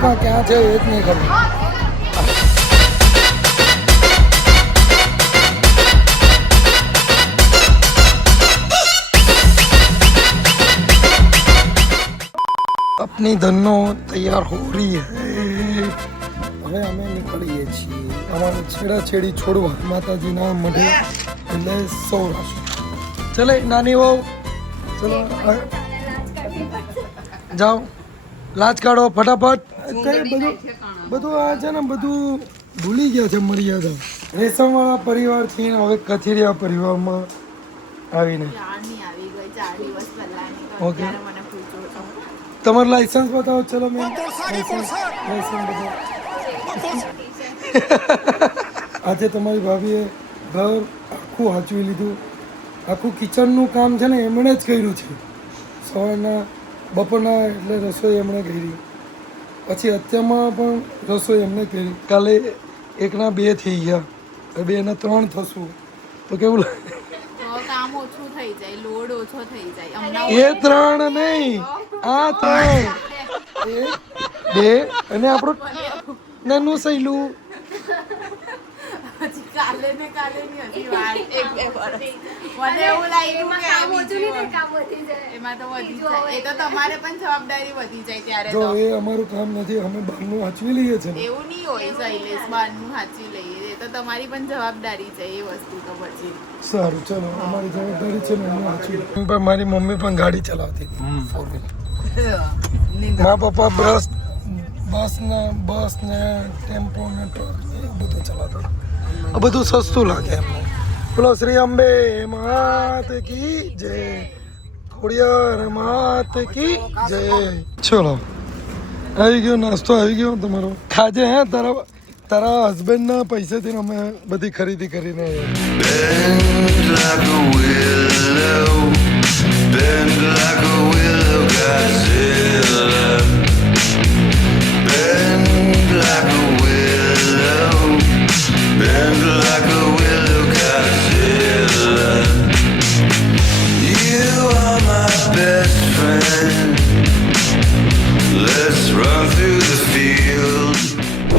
દ્વારકા ક્યાં છે એ જ નહીં ખબર. अपनी धनो तैयार हो रही है. હવે અમે નીકળીએ છીએ અમારે છેડાછેડી છોડવા માતાજીના મઢે એટલે સૌરાષ્ટ્ર. ચલે નાની વહુ ચલો જાઓ લાજ કાઢો ફટાફટ. બધું આ છે ને બધું ભૂલી ગયા છે મર્યાદા. રેશમવાળા પરિવારથી હવે કથિરિયા પરિવારમાં આવીને ઓકે તમારું લાયસન્સ બતાવો. ચલો મેમ લાયસન્સ બતાવો. આજે તમારી ભાભીએ ઘર આખું સાચવી લીધું. આખું કિચનનું કામ છે ને એમણે જ કર્યું છે. સવારના બપોરના એટલે રસોઈ એમણે કરી, પછી અત્યારમાં પણ રસોઈ એમણે કરી. કાલે એકના 2 થઈ ગયા, 2ના 3 થશું તો કેવું લાગે? કામ ઓછું થઈ જાય, લોડ ઓછો થઈ જાય. એ 3 નહીં, આ 3 2 અને આપણું નાનું સહેલું. કાલે ની હજી વાર એક બે વર્ષ. મને એવું લાગ્યું કે એમાં તો વધી જાય. એ તો તમારે પણ જવાબદારી વધી જાય ત્યારે જો તો. એ અમારું કામ નથી, અમે બહારનું સાચવી લઈએ છીએ. એવું નહીં હોય શૈલેષ, બહારનું સાચી લઈએ એ તો તમારી પણ જવાબદારી છે એ વસ્તુ તો પછી. સારું ચલો, અમારી જવાબદારી છે ને અમે સાચવી. પણ મારી મમ્મી પણ ગાડી ચલાવતી હતી 4-wheeler. મા પપ્પા બસ ને ટેમ્પો ને ટ્રક એ બધું ચલાવતા. આ બધું સસ્તું લાગે એમને. બોલો શ્રી અંબે માત કી જય, ખોડિયાર માત કી જય. ચલો આવી ગયો નાસ્તો, આવી ગયો તમારો. ખાજે હે તારા હસબન્ડના પૈસાથી અમે બધી ખરીદી કરીને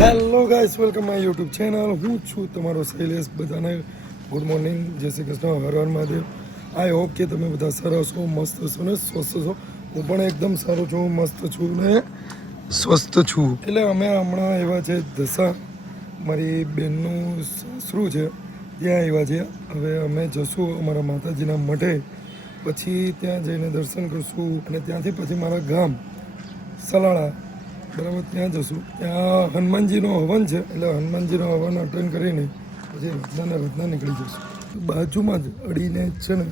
hello guys, welcome my YouTube channel. હું છું તમારો શૈલેષ. બધાને ગુડ મોર્નિંગ, જય શ્રી કૃષ્ણ, હર હર મહાદેવ. આઈ હોપ કે તમે બધા સારા છો, મસ્ત છો ને સ્વસ્થ છો. હું પણ એકદમ સારો છું, મસ્ત છું ને સ્વસ્થ છું. એટલે અમે હમણાં આવ્યા છે દશા, મારી બેનનું સાસરું છે ત્યાં આવ્યા છે. હવે અમે જશું અમારા માતાજીના મઢે, પછી ત્યાં જઈને દર્શન કરશું અને ત્યાંથી પછી મારા ગામ સલાળા બરાબર ત્યાં જશું. ત્યાં હનુમાનજીનો હવન છે, એટલે હનુમાનજીનો હવન અટેન્ડ કરીને પછી રત્ના નીકળી જશું. બાજુમાં જ અડીને છે ને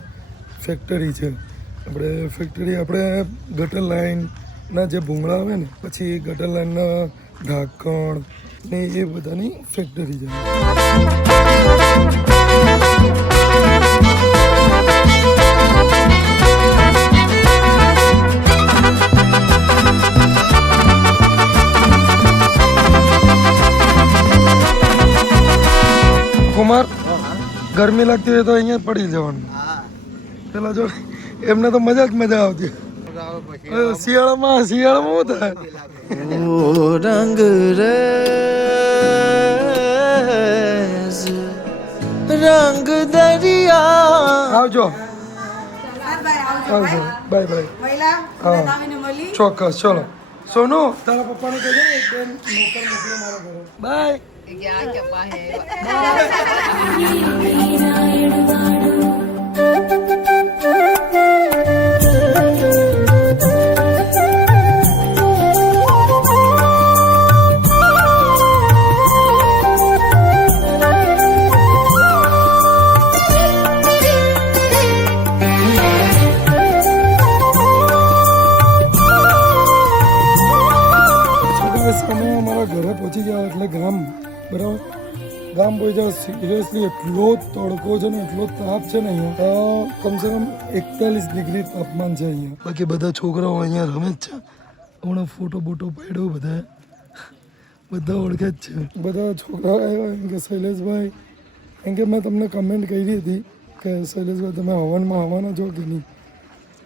ફેક્ટરી છે. આપણે ગટર લાઇનના જે ભૂંગળા આવે ને, પછી ગટર લાઇનના ઢાંકણ ને એ બધાની ફેક્ટરી છે. કુમાર, ગરમી લાગતી હોય તો અહીંયા પડી જવાનું. પેલા જો એમને તો મજા જ મજા આવતી. શિયાળામાં શું થાય? રંગ રંગ દરિયા. આવજો બાય બાય. હા ચોક્કસ. ચલો સોનુ, તારા પપ્પાને કહેજો ને એક બેન નોકર મોકલો મારા ઘરે. બાય. અમે અમારા ઘરે પહોંચી ગયા એટલે ગામ બરાબર ગામ પહોંચ્યા. સિરિયસલી એટલો તડકો છે ને, એટલો તાપ છે ને અહીંયા, કમસે કમ 41 ડિગ્રી તાપમાન છે અહીંયા. બાકી બધા છોકરાઓ અહીંયા રમે જ છે. હમણાં ફોટો પાડ્યો, બધા ઓળખે જ છે. બધા છોકરાઓ આવ્યા એમ કે શૈલેષભાઈ, એમ કે મેં તમને કમેન્ટ કરી હતી કે શૈલેષભાઈ તમે હવનમાં આવવાના છો કે નહીં.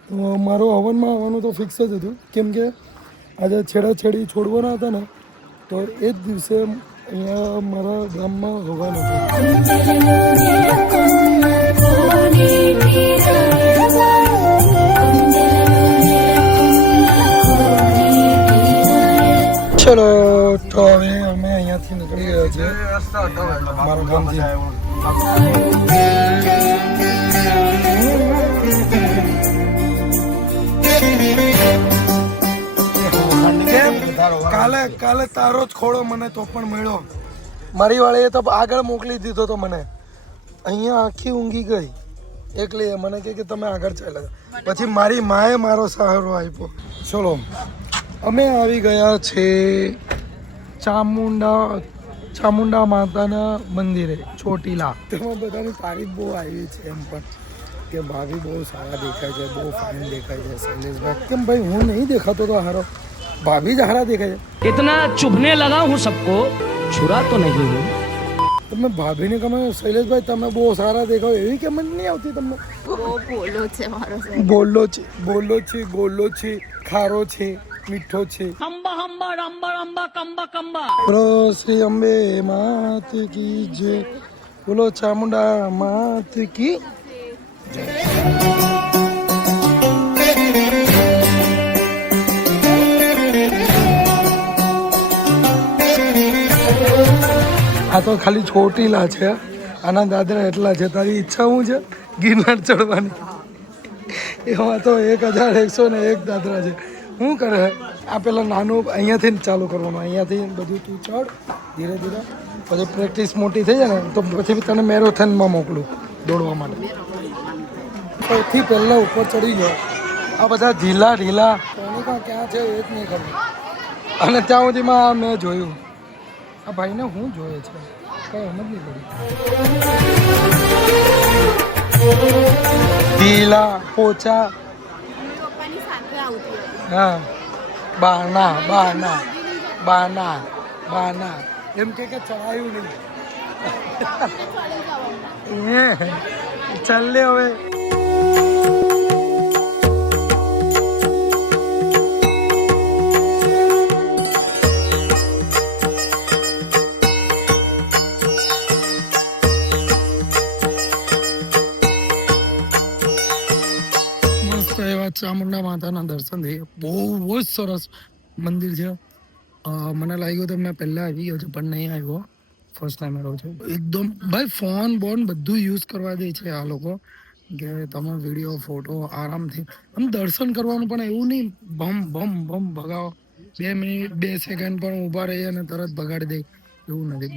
તો મારો હવનમાં આવવાનું તો ફિક્સ જ હતું, કેમ કે આજે છેડાછેડી છોડવાના હતા ને તો એ જ દિવસે અહીંયા મારા ગામમાં હવા નથી. ચલો તો હવે અમે અહીંયાથી નીકળી ગયા છીએ મારા ગામથી. કાલે તારો જ ખોળો મને તો પણ મળ્યો. મારી વાળીએ તો આગળ મોકલી દીધો તો મને. અહીંયા આખી ઊંઘી ગઈ એકલી. મને કે તમે આગળ ચાલ્યા. પછી મારી માએ મારો સહારો આપ્યો. ચલો અમે આવી ગયા છે ચામુંડા માતાના મંદિરે ચોટીલા. તેમાં બધાની તારીફ બહુ આવી છે એમ પણ કે ભાભી બહુ સારા દેખાય છે, બહુ ફાઇન દેખાય છે. શૈલેષભાઈ કેમ ભાઈ હું નહીં દેખાતો તો હારો, ભાભી જ હારા દેખાય છે. इतना चुभने लगा हूँ सबको, छुरा तो नहीं हूँ. તમે ભાભીને તમે શૈલેષભાઈ તમે બહુ સારા દેખાવ એવી કેમ જ નહીં આવતી તમને? બહુ બોલો છે મારો સાહેબ. બોલો છે ગોલો છે ખારો છે મીઠો છે. अंबा अंबा अंबा अंबा कंबा कंबा. બોલો શ્રી અંબે માત કી જય, બોલો ચામુંડા માત કી જય. આ તો ખાલી ચોટીલા છે, આના દાદરા એટલા છે. તારી ઈચ્છા શું છે? ગિરનાર ચડવાની. એમાં તો 1101 દાદરા છે. શું કરે આ પેલા નાનું અહીંયાથી જ ચાલુ કરવાનું, અહીંયાથી બધું તું ચડ ધીરે ધીરે. પછી પ્રેક્ટિસ મોટી થઈ જાય ને તો પછી તને મેરેથોનમાં મોકલું દોડવા માટે. સૌથી પહેલાં ઉપર ચડી ગયો. આ બધા ઢીલા ક્યાં છે એ જ નહીં ખબર. અને ત્યાં સુધીમાં મેં જોયું આ ભાઈને હું જોઈએ છે કઈ સમજ નહીં પડી. ઢીલા પોચા પપ્પાની સાથે આવતી હતી. હા બાના એમ કે ચડાયું નહીં. ચાલ લે હવે. ચામુંડા માતાના દર્શન થઈ. બહુ જ સરસ મંદિર છે. મને લાગ્યું તો મેં પહેલાં આવી ગયો છું પણ નહીં આવ્યો, ફર્સ્ટ ટાઈમ આવ્યો છું. એકદમ ભાઈ ફોન બોન બધું યુઝ કરવા દે છે આ લોકો કે તમે વિડીયો ફોટો આરામથી. આમ દર્શન કરવાનું પણ એવું નહીં ભમ ભગાવો. 2 મિનિટ 2 સેકન્ડ પણ ઊભા રહીએ અને તરત ભગાડી દે એવું નથી.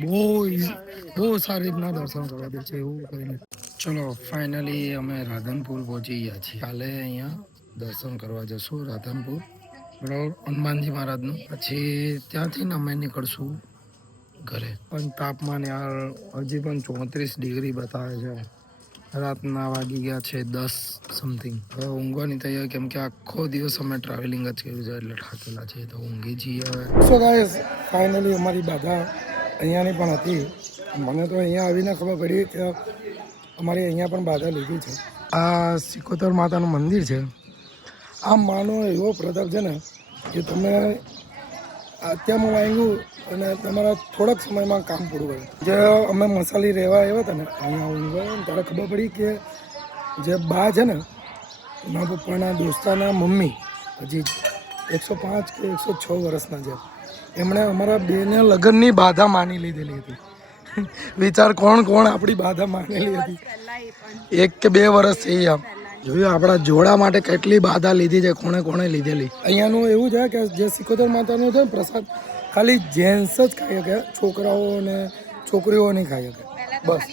બહુ સારી રીતના દર્શન કરવા દે છે એવું કંઈ નથી. ચલો ફાઇનલી અમે રાધનપુર પહોંચી ગયા છીએ. કાલે અહીંયા દર્શન કરવા જશું રાધનપુર, બરાબર, હનુમાનજી મહારાજનું. પછી ત્યાંથી ને અમે નીકળશું ઘરે. પણ તાપમાન યાર હજી પણ 34 ડિગ્રી બતાવે છે. રાતના વાગી ગયા છે 10 સમથિંગ. હવે ઊંઘવાની તૈયારી, કેમ કે આખો દિવસ અમે ટ્રાવેલિંગ જ કર્યું છે એટલે થાકેલા છે તો ઊંઘી જઈએ હવે. સો ગાઈસ ફાઇનલી અમારી બાધા અહીંયાની પણ હતી. મને તો અહીંયા આવીને ખબર પડી કે અમારી અહીંયા પણ બાધા લીધી છે. આ સિકોતર માતાનું મંદિર છે. આ માનો એવો પ્રતાપ છે ને કે તમે અત્યારમાં વાંગ્યું અને તમારા થોડાક સમયમાં કામ પૂરું કર્યું. જે અમે મસાલી રહેવા આવ્યા હતા ને અહીંયા ઊંઘવા ત્યારે ખબર પડી કે જે બા છે ને મારા પપ્પાના દોસ્તાના મમ્મી હજી 105 કે 106 વર્ષના છે. એમણે અમારા બેને લગ્નની બાધા માની લીધેલી હતી. વિચાર કોણ આપણી બાધા માનેલી હતી. 1 કે 2 વર્ષ થઈ ગયા. જોયું આપણા જોડા માટે કેટલી બાધા લીધી છે, કોણે લીધેલી. અહીંયાનું એવું છે કે જે સિકોતર માતાનું છે ને પ્રસાદ ખાલી જેન્ટ્સ જ ખાઈ શકે, છોકરાઓ ને છોકરીઓ નહીં ખાઈ શકે. બસ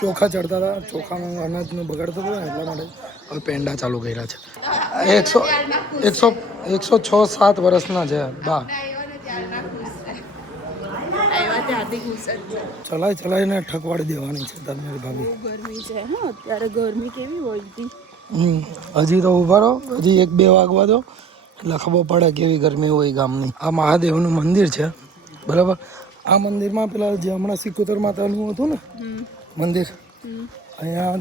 ચોખા ચડતા હતા, ચોખામાં અનાજનું બગાડતો હતો ને એટલા માટે હવે પેંડા ચાલુ કર્યા છે. 106-107 વર્ષના છે બા. ચલાવીને ઠકવાડી દેવાની છે તમારી ભાભી. ગરમી છે હા અત્યારે. ગરમી કેવી હોય છે. હજી તો ઉભા રહો, હજી 1-2 વાગવા દો એટલે ખબર પડે કેવી ગરમી હોય ગામની. આ મહાદેવનું મંદિર છે, બરાબર. આ મંદિરમાં પેલા જે હમણાં સિકોતર માતાનું હતું ને મંદિર, અહીંયા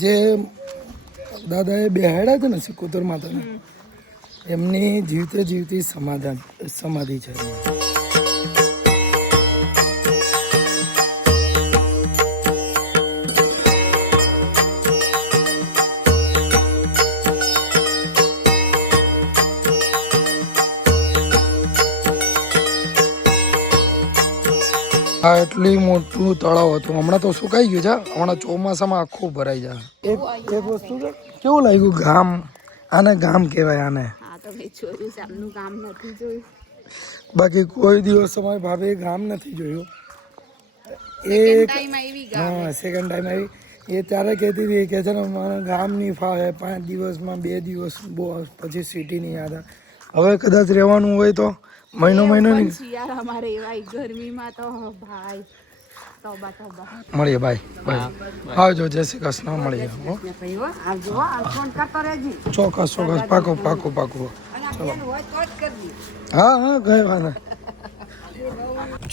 જે દાદાએ બેહાડ્યા હતા ને સિકોતર માતાને એમની જીવતે જીવતી સમાધિ છે. આ એટલી મોટું તળાવ હતું, હમણાં તો સુકાઈ ગયું છે. હમણાં ચોમાસામાં આખું ભરાઈ જાય. એક વસ્તુ છે, કેવું લાગ્યું ગામ? આને ગામ કહેવાય આને. બાકી કોઈ દિવસ અમારી ભાભી ગામ નથી જોયું. હા, સેકન્ડ ટાઈમ આવી. એ ત્યારે કહેતી હતી કે છે ને મારા ગામ નહીં ફાવે, 5 દિવસમાં 2 દિવસ બહુ, પછી સિટી નહીં યાદ આવે. હવે કદાચ રહેવાનું હોય તો મહિનો નહીં. મળીએ, બાય બાય. આવજો, જય શ્રી કૃષ્ણ. મળીએ. ચોક્કસ, પાકો. ચલો, હા, ગઈ વાંધો.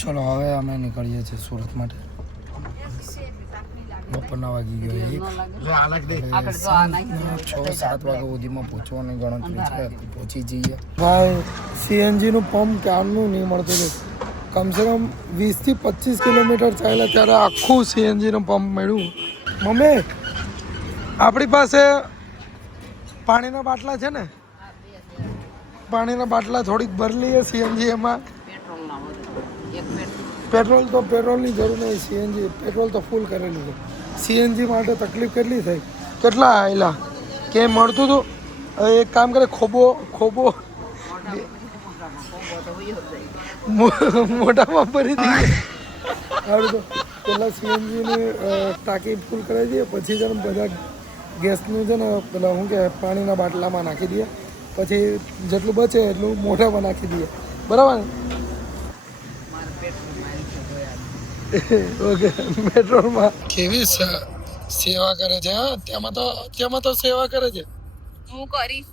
ચલો, હવે અમે નીકળીએ છીએ સુરત માટે. બપોરના વાગી ગયો 6-7 વાગ્યા સુધીમાં પહોંચવાની ગણતરી છે. પહોંચી જઈએ. ભાઈ, સીએનજીનું પંપ ક્યારનું નહીં મળતું હતું. કમસે કમ 20 થી 25 કિલોમીટર ચાલ્યા ત્યારે આખું સીએનજીનું પંપ મળ્યું. મમ્મી, આપણી પાસે પાણીના બાટલા છે ને? પાણીના બાટલા થોડીક ભરી લઈએ સીએનજી. એમાં પેટ્રોલની જરૂર નહીં. સીએનજી પેટ્રોલ તો ફૂલ કરેલું છે. સીએનજી માટે તકલીફ કેટલી થઈ? કેટલા આવેલા કે મળતું હતું? એક કામ કરે, ખોબો મોટામાં ભરી દઈએ. સારું, તો પહેલાં સીએનજીની ટાંકી ફૂલ કરાવી દઈએ, પછી છે ને બધા ગેસનું છે ને પેલા શું કહેવાય પાણીના બાટલામાં નાખી દઈએ. પછી જેટલું બચે એટલું મોઢામાં નાખી દઈએ. બરાબર ને? ઓકે. પેટ્રોલમાં કેવી સેવા કરે છે. હા, તેમાં તો સેવા કરે છે. હું કરીશ,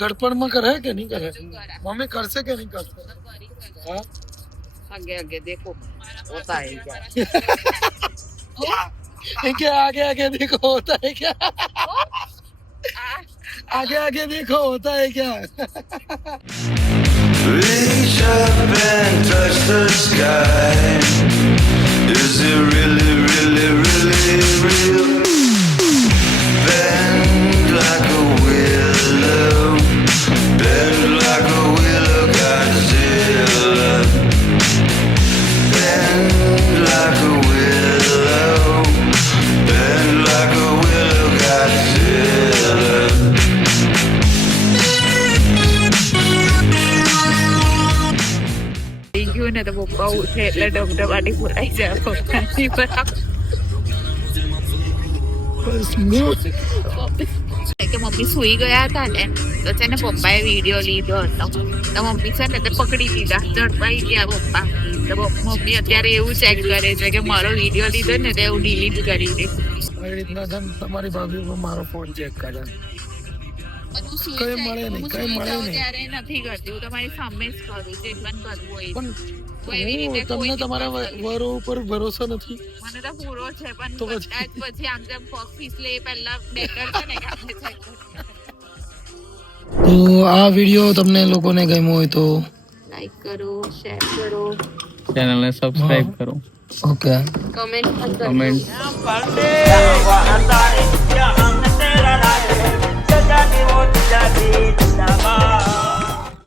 ગડપણમાં કરે કે નહીં કરે? મમ્મી કરશે કે નહીં કરશે? હા, आगे देखो होता है क्या आगे देखो होता है क्या आगे देखो होता है क्या Reach up and touch the sky. Is it really, really, really real? Bend like a willow, bend like a willow, Godzilla. Bend like a willow, bend like a willow, Godzilla. ગયું ને તો પપ્પા ઉઠે એટલે ડમડમાટી બોલાઈ જાય પપ્પાની બરાબર કે મમ્મી સુઈ ગયા હતા ને તો છે ને પપ્પાએ વિડીયો લીધો હતો તો મમ્મી છે ને તે પકડી લીધા ઝડપાઈ ગયા પપ્પા તો મમ્મી અત્યારે એવું ચેક કરે છે કે મારો વિડીયો લીધો ને તે હું ડિલીટ કરી દઈશ. આવી રીતના છે ને તમારી ભાભી મારો ફોન ચેક કરે. કઈ મળે નહીં ત્યારે નથી કરતી, હું તમારી સામે જ કરું જે પણ કરવું હોય. પણ તમને તમારા વરો ઉપર ભરોસો નથી? મને તો પૂરો છે પણ કદાચ પછી આમ જેમ ઓફિસ લે પહેલા બેટર છે ને કે આપણે check કરીએ. તો આ વિડીયો તમને લોકોને ગમ્યો હોય તો લાઈક કરો, શેર કરો, ચેનલને સબસ્ક્રાઇબ કરો. ઓકે, કમેન્ટ પણ કરો. Comment Jadi,